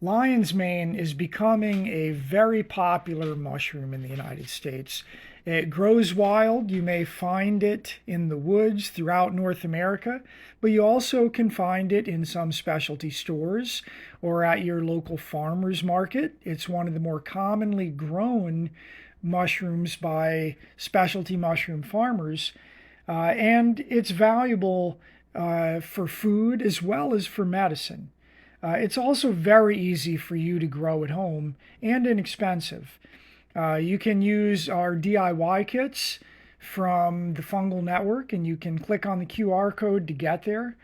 Lion's mane is becoming a very popular mushroom in the United States. It grows wild. You may find it in the woods throughout North America, but you also can find it in some specialty stores or at your local farmer's market. It's one of the more commonly grown mushrooms by specialty mushroom farmers, and it's valuable for food as well as for medicine. It's also very easy for you to grow at home and inexpensive. You can use our DIY kits from the Fungal Network, and you can click on the QR code to get there.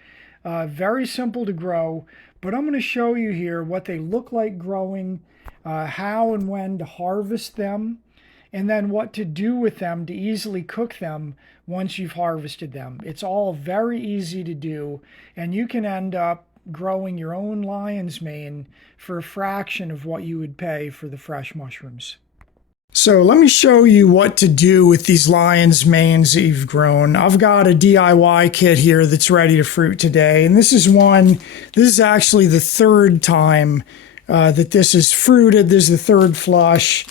Very simple to grow, but I'm going to show you here what they look like growing, how and when to harvest them, and then what to do with them to easily cook them once you've harvested them. It's all very easy to do, and you can end up growing your own lion's mane for a fraction of what you would pay for the fresh mushrooms. So let me show you what to do with these lion's manes that you've grown. I've got a DIY kit here that's ready to fruit today, and this is actually the third time that this is fruited. This is the third flush.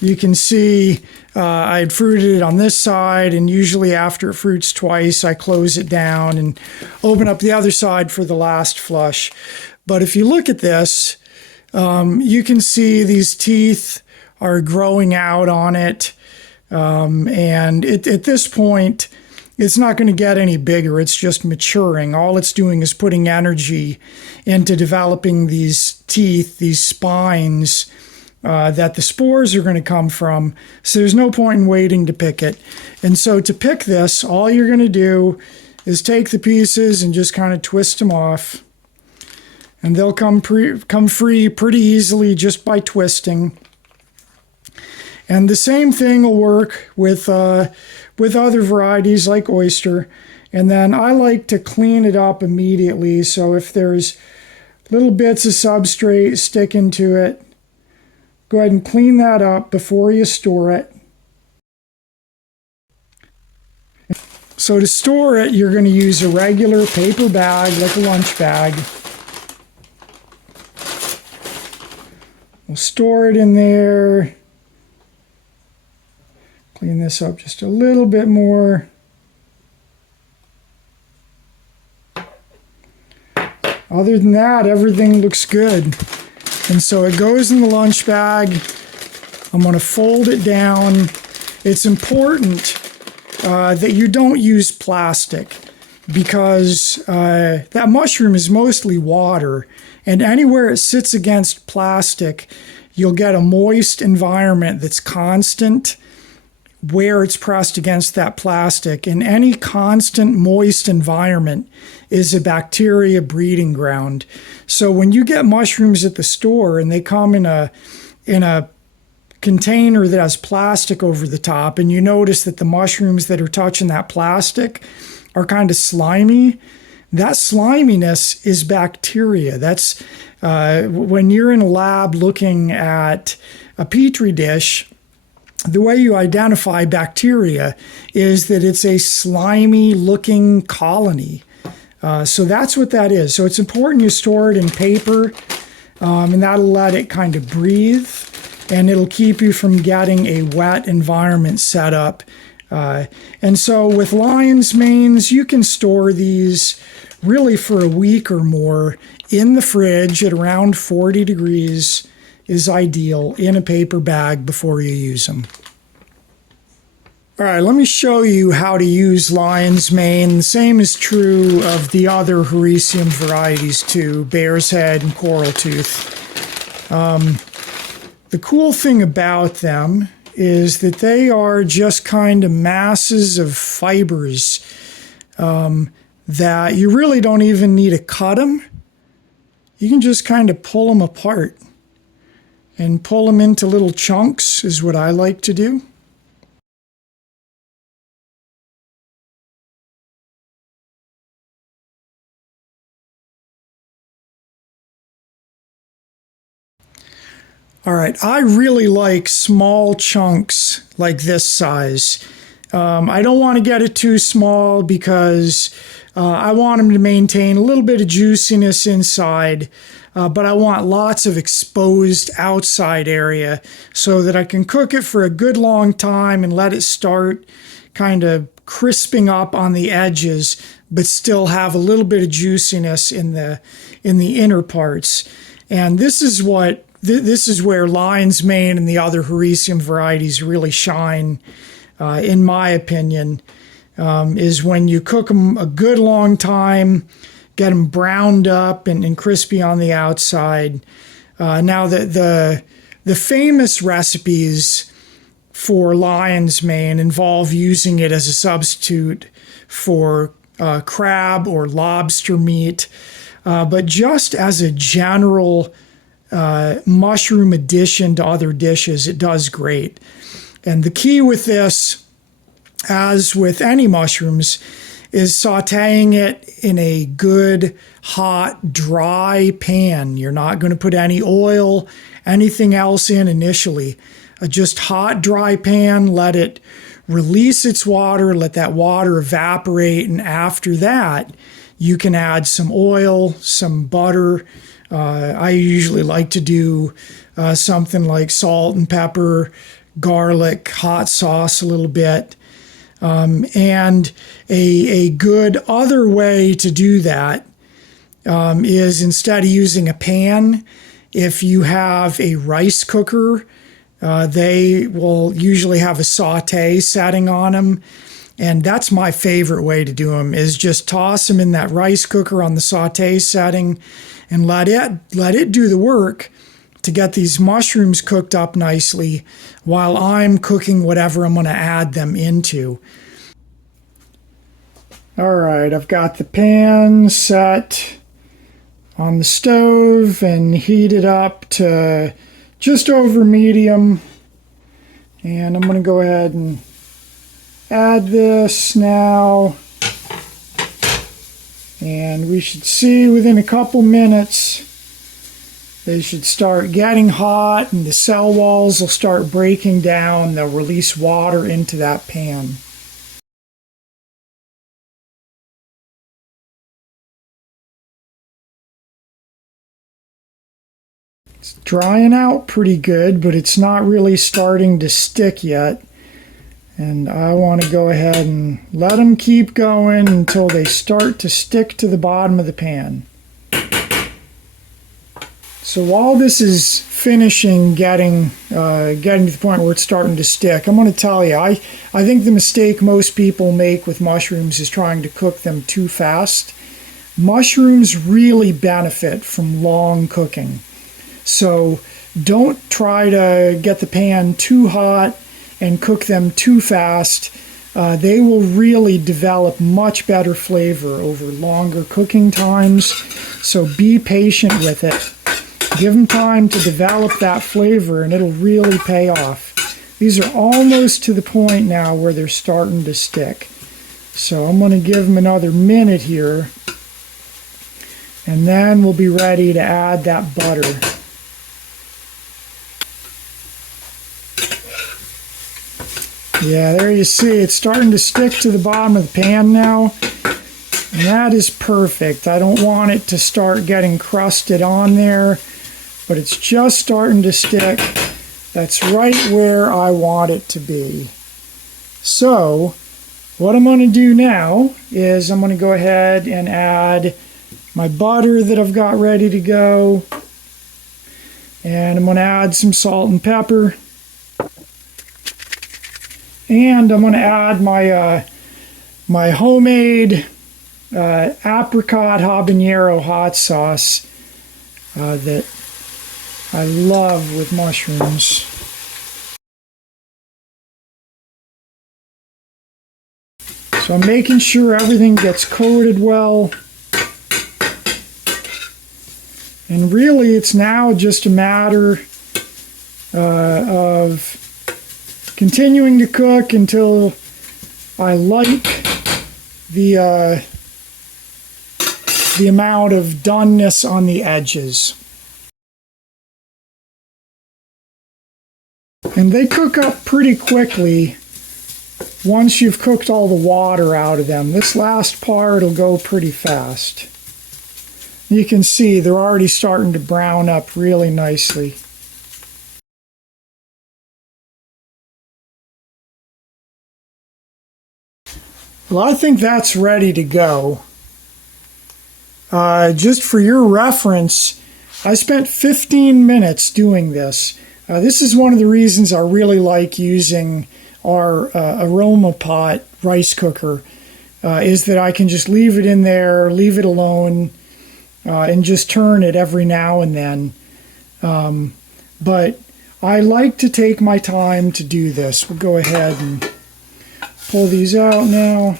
You can see I had fruited it on this side, and usually after it fruits twice, I close it down and open up the other side for the last flush. But if you look at this, you can see these teeth are growing out on it. And at this point, it's not going to get any bigger. It's just maturing. All it's doing is putting energy into developing these teeth, these spines, that the spores are going to come from. So there's no point in waiting to pick it. And so to pick this, all you're going to do is take the pieces and just kind of twist them off. And they'll come free pretty easily just by twisting. And the same thing will work with other varieties like oyster. And then I like to clean it up immediately. So if there's little bits of substrate sticking to it, go ahead and clean that up before you store it. So to store it, you're going to use a regular paper bag, like a lunch bag. We'll store it in there. Clean this up just a little bit more. Other than that, everything looks good. And so it goes in the lunch bag. I'm going to fold it down. It's important that you don't use plastic because that mushroom is mostly water. And anywhere it sits against plastic, you'll get a moist environment that's constant where it's pressed against that plastic. And any constant moist environment is a bacteria breeding ground. So when you get mushrooms at the store and they come in a container that has plastic over the top, and you notice that the mushrooms that are touching that plastic are kind of slimy, that sliminess is bacteria. That's when you're in a lab looking at a petri dish, the way you identify bacteria is that it's a slimy looking colony. So that's what that is. So it's important you store it in paper, and that'll let it kind of breathe, and it'll keep you from getting a wet environment set up. And so with lion's manes, you can store these really for a week or more in the fridge at around 40 degrees is ideal in a paper bag before you use them. All right, let me show you how to use lion's mane. The same is true of the other Hericium varieties too, bear's head and coral tooth. The cool thing about them is that they are just kind of masses of fibers that you really don't even need to cut them. You can just kind of pull them apart and pull them into little chunks is what I like to do. All right, I really like small chunks like this size. I don't want to get it too small because I want them to maintain a little bit of juiciness inside. but I want lots of exposed outside area so that I can cook it for a good long time and let it start kind of crisping up on the edges, but still have a little bit of juiciness in the inner parts. And this is where Lion's Mane and the other Haricium varieties really shine, in my opinion, is when you cook them a good long time, get them browned up and crispy on the outside. Now, the famous recipes for Lion's Mane involve using it as a substitute for crab or lobster meat. But just as a general mushroom addition to other dishes, it does great. And the key with this, as with any mushrooms, is sauteing it in a good, hot, dry pan. You're not going to put any oil, anything else in initially. Just hot, dry pan, let it release its water, let that water evaporate, and after that, you can add some oil, some butter. I usually like to do something like salt and pepper, garlic, hot sauce a little bit. And a good other way to do that is, instead of using a pan, if you have a rice cooker, they will usually have a saute setting on them. And that's my favorite way to do them, is just toss them in that rice cooker on the saute setting and let it do the work to get these mushrooms cooked up nicely while I'm cooking whatever I'm going to add them into. All right, I've got the pan set on the stove and heated up to just over medium. And I'm going to go ahead and add this now. And we should see within a couple minutes they should start getting hot and the cell walls will start breaking down. They'll release water into that pan. It's drying out pretty good, but it's not really starting to stick yet. And I want to go ahead and let them keep going until they start to stick to the bottom of the pan. So while this is finishing getting to the point where it's starting to stick, I'm going to tell you, I think the mistake most people make with mushrooms is trying to cook them too fast. Mushrooms really benefit from long cooking. So don't try to get the pan too hot and cook them too fast. They will really develop much better flavor over longer cooking times. So be patient with it. Give them time to develop that flavor and it'll really pay off. These are almost to the point now where they're starting to stick. So I'm going to give them another minute here. And then we'll be ready to add that butter. Yeah, there you see, it's starting to stick to the bottom of the pan now. And that is perfect. I don't want it to start getting crusted on there, but it's just starting to stick. That's right where I want it to be. So, what I'm going to do now is I'm going to go ahead and add my butter that I've got ready to go. And I'm going to add some salt and pepper. And I'm going to add my homemade apricot habanero hot sauce that I love with mushrooms. So I'm making sure everything gets coated well. And really it's now just a matter of continuing to cook until I like the amount of doneness on the edges. And they cook up pretty quickly once you've cooked all the water out of them. This last part will go pretty fast. You can see they're already starting to brown up really nicely. Well, I think that's ready to go. Just for your reference, I spent 15 minutes doing this. This is one of the reasons I really like using our AromaPot rice cooker, is that I can just leave it in there, leave it alone, and just turn it every now and then. But I like to take my time to do this. We'll go ahead and pull these out now.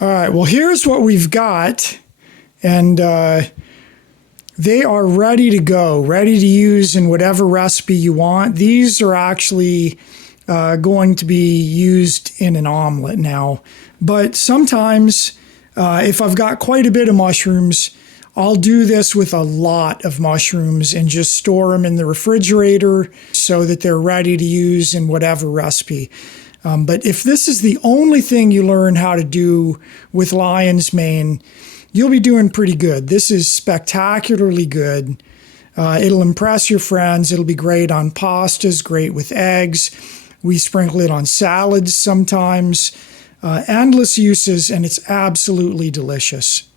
All right, well, here's what we've got, and they are ready to go, ready to use in whatever recipe you want. These are actually going to be used in an omelet now, but sometimes if I've got quite a bit of mushrooms, I'll do this with a lot of mushrooms and just store them in the refrigerator so that they're ready to use in whatever recipe. But if this is the only thing you learn how to do with lion's mane, you'll be doing pretty good. This is spectacularly good. It'll impress your friends. It'll be great on pastas, great with eggs. We sprinkle it on salads sometimes. Endless uses, and it's absolutely delicious.